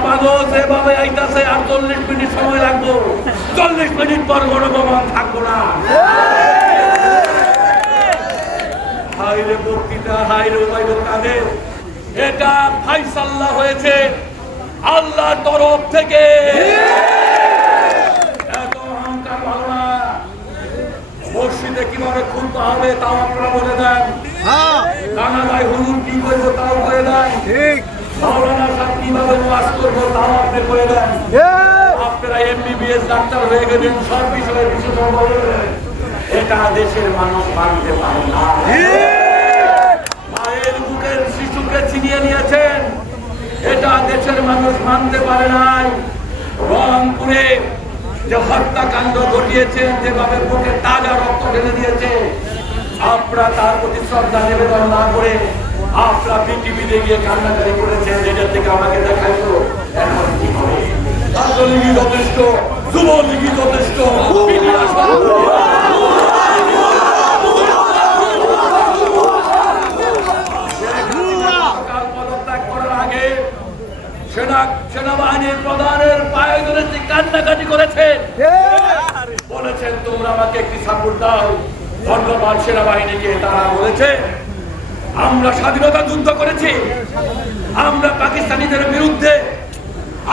আপাগো যেভাবে আইতাছে আর চল্লিশ মিনিট সময় লাগবো। চল্লিশ মিনিট পর গণভবন থাকব না। হাইরে বক্তৃতা হাইরে ওবাইদ কাদের। এটা ফাইসাল্লা হয়েছে আল্লাহর তরফ থেকে। এত অহংকার ভালো না। মসজিদে কীভাবে খুলতে হবে তাও আপনারা বলে দেন। কানা ভাই হুজুর কি করব তাও বলে দেন। ঠিক। কীভাবে ওয়াজ করব তাও আপনি বলে দেন। আপনারা এমবিবিএস ডাক্তার হয়ে গেলেন সব বিষয়ে বিশেষজ্ঞ এটা দেশের মানুষ মানতে পারে না। মায়ের বুকের শিশুকে ছিনিয়ে নিয়েছেন। এটা দেশের মানুষ মানতে পারে নাই। রংপুরে যে হত্যাকাণ্ড ঘটিয়েছেন যেভাবে বুকে তাজা রক্ত ঢেলে দিয়েছে আপনারা তার প্রতি শ্রদ্ধা নিবেদন না করে আপনারা পৃথিবীতে গিয়ে কান্নাকারি করেছেন এটা থেকে আমাকে দেখাইতো এখন কি হবে? ছাত্রলীগই যথেষ্ট যুবলীগই যথেষ্ট সেনাবাহিনীর প্রধানের পায়ে ধরে কান্নাকাটি করেছে, বলেছেন, তোমরা আমাকে একটি সাপোর্ট দাও। ধন্যবাদ সেনাবাহিনীকে, তারা বলেছে আমরা স্বাধীনতা যুদ্ধ করেছি। আমরা পাকিস্তানিদের বিরুদ্ধে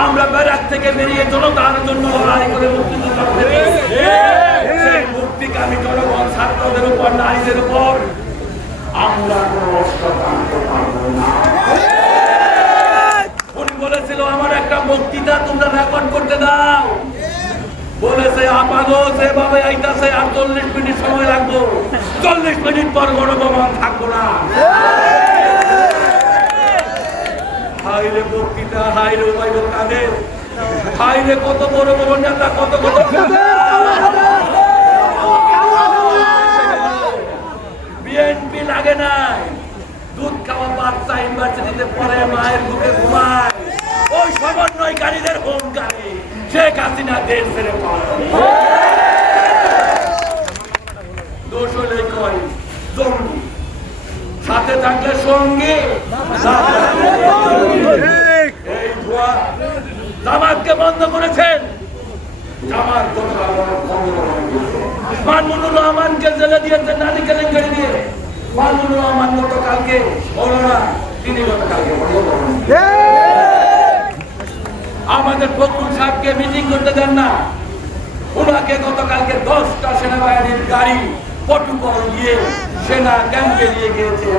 আমরা ব্যারাক থেকে বেরিয়ে জনতার জন্য লড়াই করে মুক্তিযুদ্ধ করেছি। সেই মুক্তিকামী জনগণ, ছাত্রদের উপর, নারীদের উপর আমরা উনি বলেছিল, আমার একটা বক্তৃতা তোমরা রেকর্ড করতে দাও। বলেছে আপাগো যেভাবে আইতাছে, আর চল্লিশ মিনিট সময় লাগবো। চল্লিশ মিনিট পর গণভবন থাকব না। হাইরে বক্তৃতা, হাইরে ওবাইদ কাদের হাইরে কত বড় বড় নেতা, কত কত বিএনপি লাগে নাই। দুধ খাওয়া বাচ্চা ইউনিভার্সিটিতে পড়ে, মায়ের বুকে ঘুমায়। ওই সমন্বয়কারীদের হোমকারী শেখ হাসিনা দেশ ছেড়ে। দোষ হলে কয় জঙ্গি। সাথে থাকলে সঙ্গী। এই ধোয়া জামাতকে বন্ধ করেছেন। জামাত। মানমুনুর রহমানকে জেলে দিয়েছেন নারী কেলেঙ্কারি দিয়ে মানমুনুর রহমান গতকালকে হলো না, তিনি গতকালকে করেন আমাদের ফকুল সাহেবকে মিটিং করতে দেন না। ওনাকে গতকালকে দশটা সেনাবাহিনীর গাড়ি পটুকর দিয়ে সেনা ক্যাম্পে নিয়ে গিয়েছে।